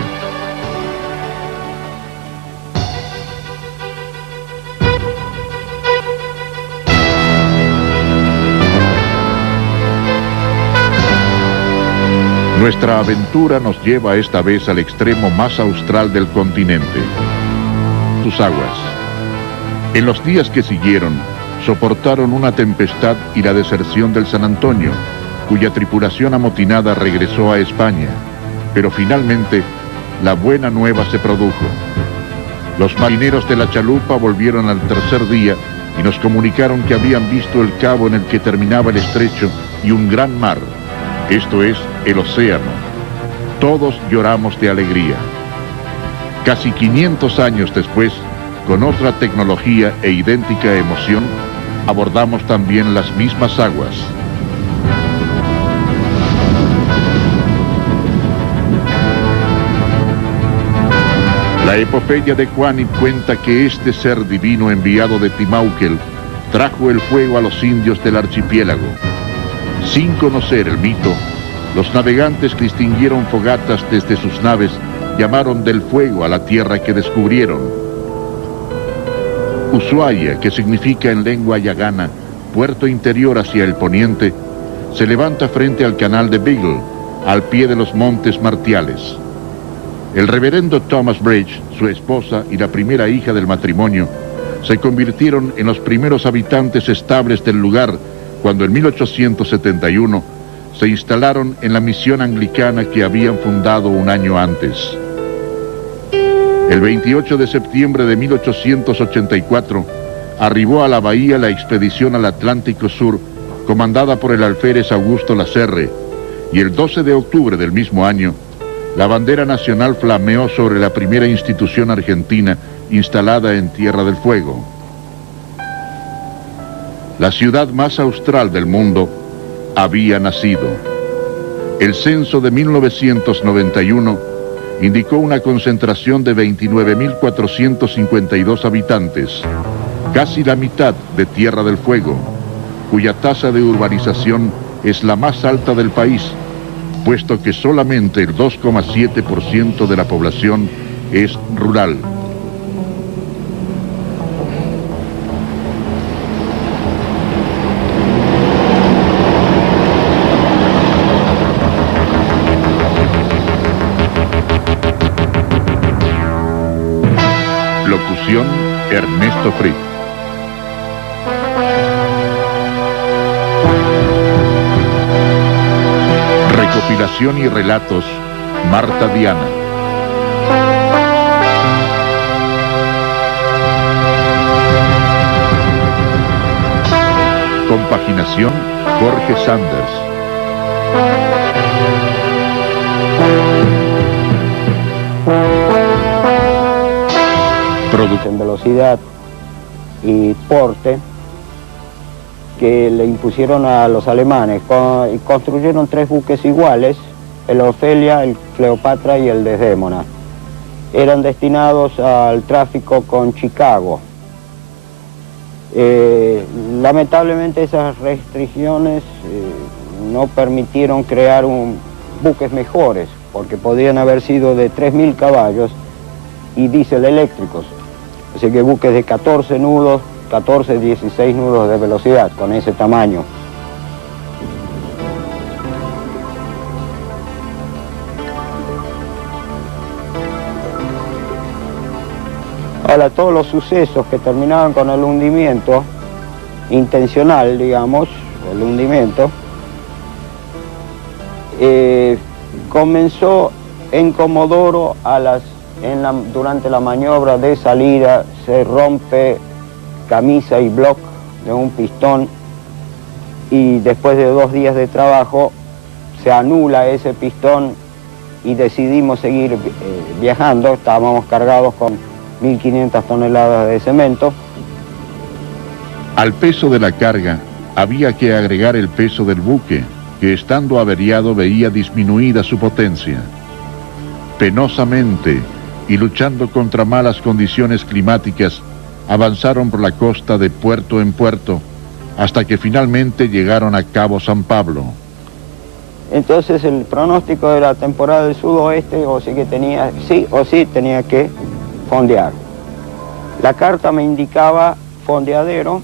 Nuestra aventura nos lleva esta vez al extremo más austral del continente, sus aguas. En los días que siguieron, soportaron una tempestad y la deserción del San Antonio, cuya tripulación amotinada regresó a España, pero finalmente la buena nueva se produjo. Los marineros de la chalupa volvieron al tercer día y nos comunicaron que habían visto el cabo en el que terminaba el estrecho y un gran mar, esto es, el océano. Todos lloramos de alegría. Casi 500 años después, con otra tecnología e idéntica emoción, abordamos también las mismas aguas. La epopeya de Cuánit cuenta que este ser divino enviado de Timauquel trajo el fuego a los indios del archipiélago. Sin conocer el mito, los navegantes que extinguieron fogatas desde sus naves llamaron del fuego a la tierra que descubrieron. Ushuaia, que significa en lengua yagana, puerto interior hacia el poniente, se levanta frente al canal de Beagle, al pie de los montes Martiales. El reverendo Thomas Bridge, su esposa y la primera hija del matrimonio, se convirtieron en los primeros habitantes estables del lugar cuando en 1871 se instalaron en la misión anglicana que habían fundado un año antes. El 28 de septiembre de 1884 arribó a la bahía la expedición al Atlántico Sur comandada por el alférez Augusto Lacerre, y el 12 de octubre del mismo año la bandera nacional flameó sobre la primera institución argentina instalada en Tierra del Fuego. La ciudad más austral del mundo había nacido. El censo de 1991 indicó una concentración de 29.452 habitantes, casi la mitad de Tierra del Fuego, cuya tasa de urbanización es la más alta del país, puesto que solamente el 2,7% de la población es rural. Locución: Ernesto Frick. Recopilación y relatos: Marta Diana. Compaginación: Jorge Sanders. En velocidad y porte que le impusieron a los alemanes. Construyeron 3 buques iguales, el Ofelia, el Cleopatra y el Desdémona. Eran destinados al tráfico con Chicago. Lamentablemente esas restricciones no permitieron crear buques mejores, porque podían haber sido de 3.000 caballos y diésel eléctricos. Así que buques de 14 nudos, 14, 16 nudos de velocidad, con ese tamaño. Ahora, todos los sucesos que terminaban con el hundimiento, intencional, digamos, el hundimiento, comenzó en Comodoro durante la maniobra de salida. Se rompe camisa y block de un pistón y después de 2 días de trabajo se anula ese pistón y decidimos seguir viajando. Estábamos cargados con 1.500 toneladas de cemento. Al peso de la carga había que agregar el peso del buque, que estando averiado veía disminuida su potencia. Penosamente, y luchando contra malas condiciones climáticas, avanzaron por la costa de puerto en puerto, hasta que finalmente llegaron a Cabo San Pablo. Entonces el pronóstico de la temporada del sudoeste sí o sí tenía que fondear. La carta me indicaba fondeadero,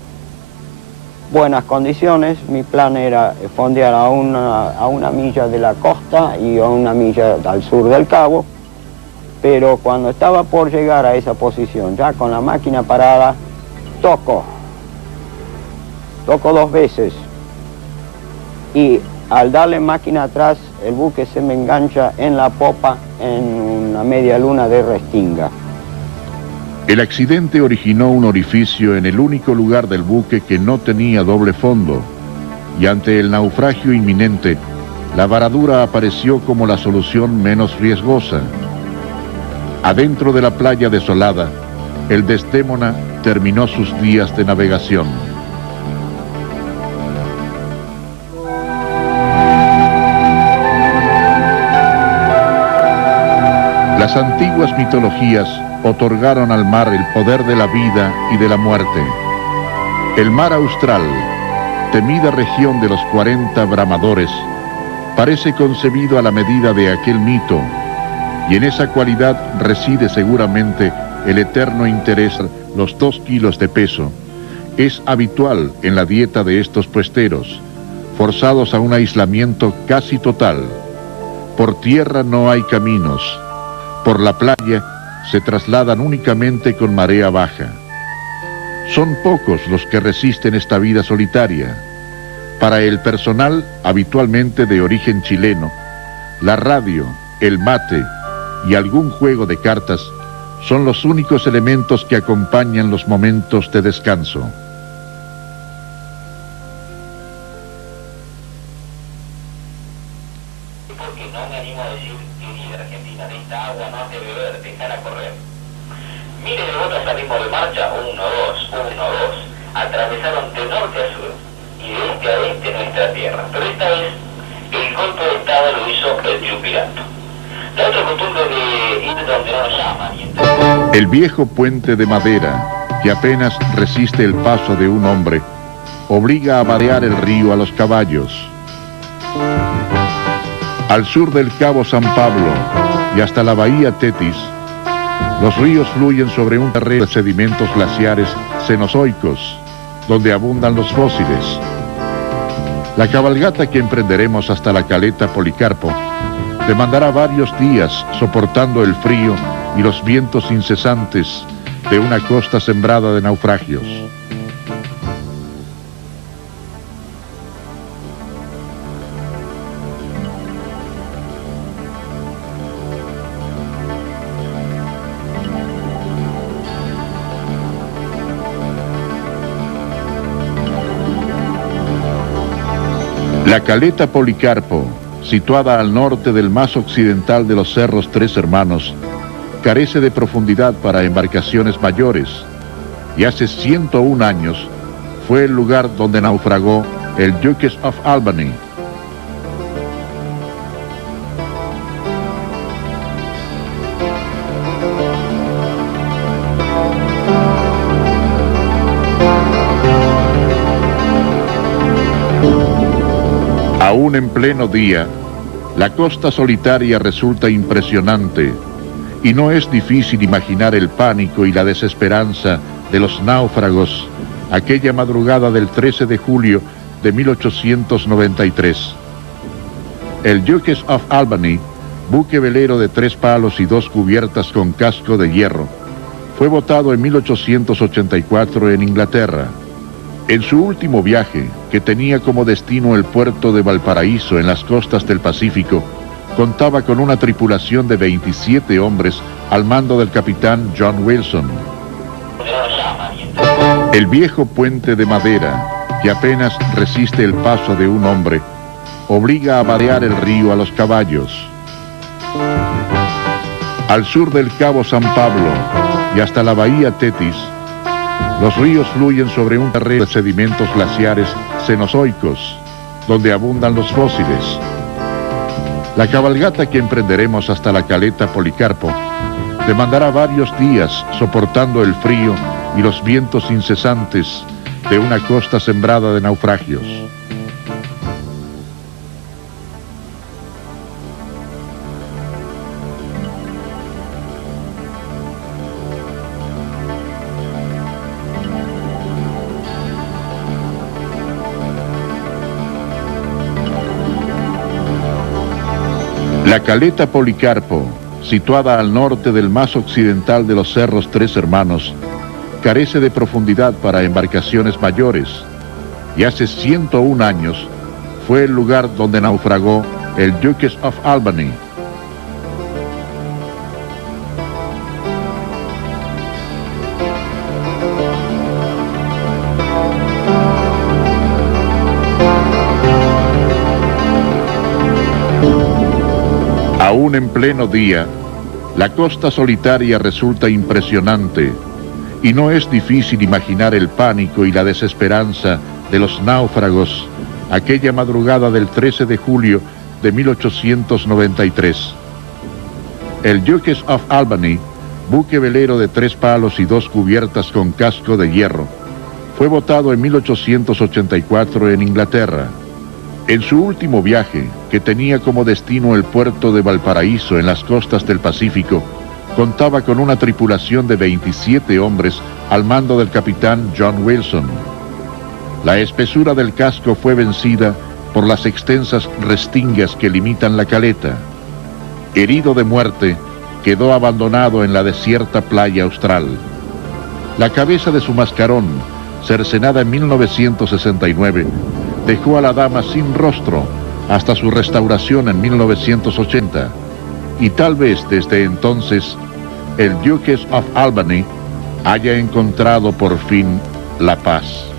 buenas condiciones. Mi plan era fondear a una milla de la costa y a una milla al sur del cabo. Pero cuando estaba por llegar a esa posición, ya con la máquina parada, toco 2 veces y Al darle máquina atrás, el buque se me engancha en la popa en una media luna de restinga. El accidente originó un orificio en el único lugar del buque que no tenía doble fondo, y ante el naufragio inminente, la varadura apareció como la solución menos riesgosa. Adentro de la playa desolada, el Desdémona terminó sus días de navegación. Las antiguas mitologías otorgaron al mar el poder de la vida y de la muerte. El mar austral, temida región de los 40 bramadores, parece concebido a la medida de aquel mito, y en esa cualidad reside seguramente el eterno interés. Los 2 kilos de peso es habitual en la dieta de estos puesteros, forzados a un aislamiento casi total. Por tierra no hay caminos, por la playa se trasladan únicamente con marea baja. Son pocos los que resisten esta vida solitaria. Para el personal, habitualmente de origen chileno, la radio, el mate y algún juego de cartas son los únicos elementos que acompañan los momentos de descanso. Porque no me animo a decir, querida Argentina, de esta agua no has de beber, dejala correr. Mire, devotos al ritmo de marcha, 1, 2, 1, 2. Atravesaron de norte a sur y de este a este nuestra tierra. Pero esta vez, el golpe de estado lo hizo el triunvirato. La otra costumbre de ir donde no nos llaman. El viejo puente de madera, que apenas resiste el paso de un hombre, obliga a vadear el río a los caballos. Al sur del Cabo San Pablo y hasta la bahía Tetis, los ríos fluyen sobre un terreno de sedimentos glaciares cenozoicos, donde abundan los fósiles. La cabalgata que emprenderemos hasta la caleta Policarpo demandará varios días soportando el frío y los vientos incesantes de una costa sembrada de naufragios. La caleta Policarpo, situada al norte del más occidental de los cerros Tres Hermanos, carece de profundidad para embarcaciones mayores, y hace 101 años fue el lugar donde naufragó el Duchess of Albany. Aún en pleno día, la costa solitaria resulta impresionante, y no es difícil imaginar el pánico y la desesperanza de los náufragos aquella madrugada del 13 de julio de 1893. El Duchess of Albany, buque velero de 3 palos y 2 cubiertas con casco de hierro, fue botado en 1884 en Inglaterra. En su último viaje, que tenía como destino el puerto de Valparaíso en las costas del Pacífico, contaba con una tripulación de 27 hombres al mando del capitán John Wilson. El viejo puente de madera, que apenas resiste el paso de un hombre, obliga a vadear el río a los caballos. Al sur del Cabo San Pablo y hasta la bahía Tetis, los ríos fluyen sobre un terreno de sedimentos glaciares cenozoicos, donde abundan los fósiles. La cabalgata que emprenderemos hasta la caleta Policarpo demandará varios días soportando el frío y los vientos incesantes de una costa sembrada de naufragios. La caleta Policarpo, situada al norte del más occidental de los cerros Tres Hermanos, carece de profundidad para embarcaciones mayores, y hace 101 años fue el lugar donde naufragó el Duchess of Albany. Aún en pleno día, la costa solitaria resulta impresionante y no es difícil imaginar el pánico y la desesperanza de los náufragos aquella madrugada del 13 de julio de 1893. El Duchess of Albany, buque velero de 3 palos y 2 cubiertas con casco de hierro, fue botado en 1884 en Inglaterra. En su último viaje, que tenía como destino el puerto de Valparaíso en las costas del Pacífico, contaba con una tripulación de 27 hombres al mando del capitán John Wilson. La espesura del casco fue vencida por las extensas restingas que limitan la caleta. Herido de muerte, quedó abandonado en la desierta playa austral. La cabeza de su mascarón, cercenada en 1969, dejó a la dama sin rostro hasta su restauración en 1980, y tal vez desde entonces el Duchess of Albany haya encontrado por fin la paz.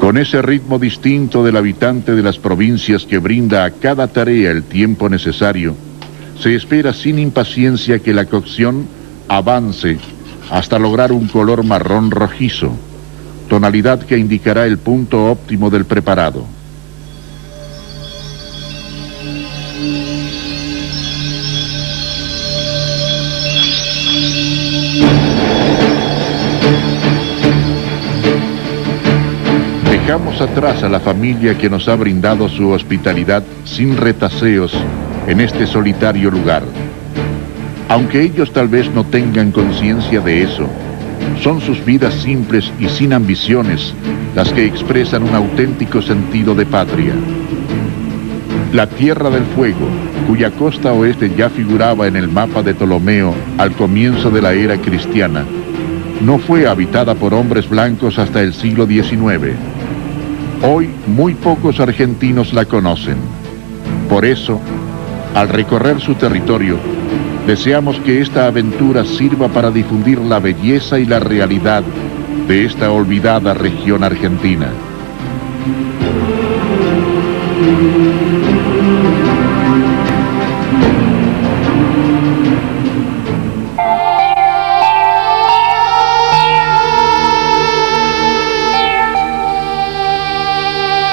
Con ese ritmo distinto del habitante de las provincias que brinda a cada tarea el tiempo necesario, se espera sin impaciencia que la cocción avance hasta lograr un color marrón rojizo, tonalidad que indicará el punto óptimo del preparado. Dejamos atrás a la familia que nos ha brindado su hospitalidad sin retaseos en este solitario lugar. Aunque ellos tal vez no tengan conciencia de eso, son sus vidas simples y sin ambiciones las que expresan un auténtico sentido de patria. La Tierra del Fuego, cuya costa oeste ya figuraba en el mapa de Ptolomeo al comienzo de la era cristiana, no fue habitada por hombres blancos hasta el siglo XIX. Hoy muy pocos argentinos la conocen. Por eso, al recorrer su territorio, deseamos que esta aventura sirva para difundir la belleza y la realidad de esta olvidada región argentina.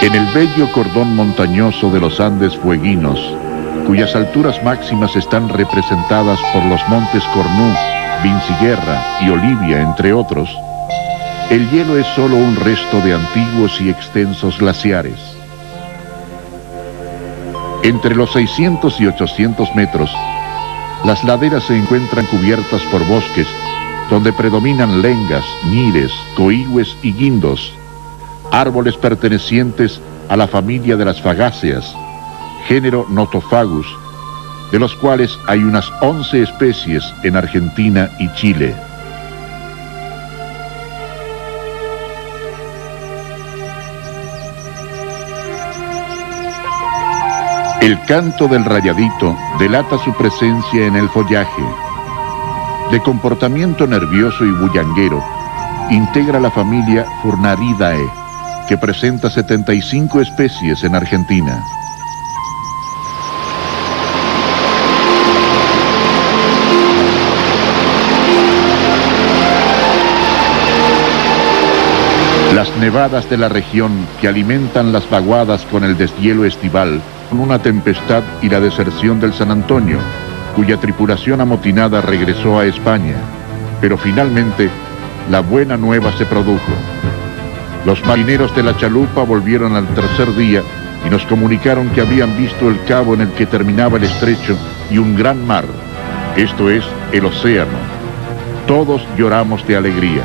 En el bello cordón montañoso de los Andes fueguinos, cuyas alturas máximas están representadas por los montes Cornú, Vinciguerra y Olivia, entre otros, el hielo es solo un resto de antiguos y extensos glaciares. Entre los 600 y 800 metros, las laderas se encuentran cubiertas por bosques, donde predominan lengas, ñires, coigües y guindos, árboles pertenecientes a la familia de las fagáceas, género Nothofagus, de los cuales hay unas 11 especies en Argentina y Chile. El canto del rayadito delata su presencia en el follaje. De comportamiento nervioso y bullanguero, integra la familia Furnaridae, que presenta 75 especies en Argentina. Las nevadas de la región, que alimentan las vaguadas con el deshielo estival, con una tempestad y la deserción del San Antonio, cuya tripulación amotinada regresó a España, pero finalmente la buena nueva se produjo. Los marineros de la chalupa volvieron al tercer día y nos comunicaron que habían visto el cabo en el que terminaba el estrecho y un gran mar, esto es, el océano. Todos lloramos de alegría.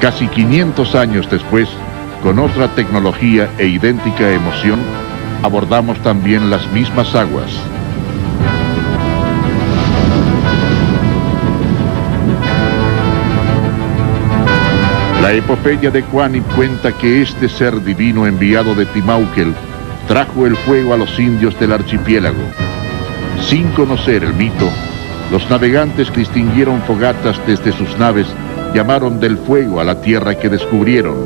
Casi 500 años después, con otra tecnología e idéntica emoción, abordamos también las mismas aguas. La epopeya de Cuánib cuenta que este ser divino enviado de Timauquel trajo el fuego a los indios del archipiélago. Sin conocer el mito, los navegantes que extinguieron fogatas desde sus naves llamaron del fuego a la tierra que descubrieron.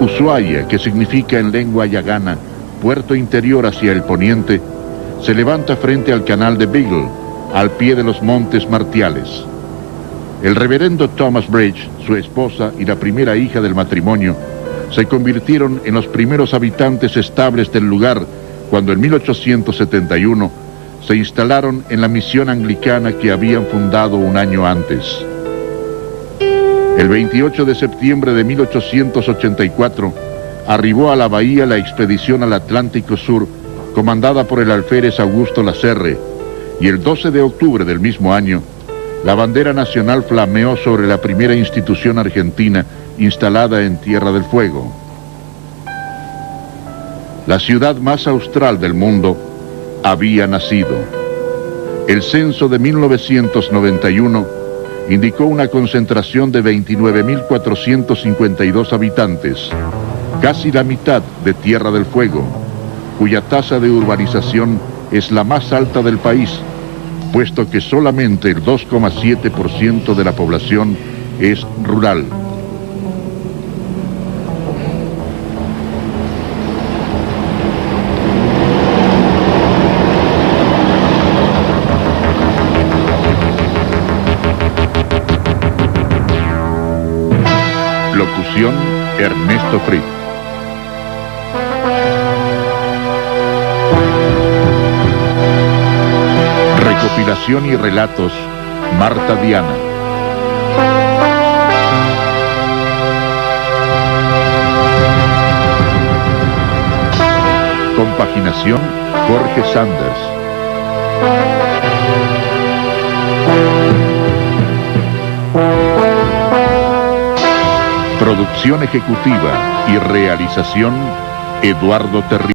Ushuaia, que significa en lengua yagana puerto interior hacia el poniente, se levanta frente al canal de Beagle, al pie de los montes Martiales. El reverendo Thomas Bridge, su esposa y la primera hija del matrimonio, se convirtieron en los primeros habitantes estables del lugar cuando en 1871 se instalaron en la misión anglicana que habían fundado un año antes. El 28 de septiembre de 1884 arribó a la bahía la expedición al Atlántico Sur comandada por el alférez Augusto Lacerre, y el 12 de octubre del mismo año la bandera nacional flameó sobre la primera institución argentina instalada en Tierra del Fuego. La ciudad más austral del mundo había nacido. El censo de 1991 indicó una concentración de 29.452 habitantes, casi la mitad de Tierra del Fuego, cuya tasa de urbanización es la más alta del país, puesto que solamente el 2,7% de la población es rural. Locución: Ernesto Fritz. Recopilación y relatos: Marta Diana. Compaginación: Jorge Sanders. Producción ejecutiva y realización: Eduardo Terry.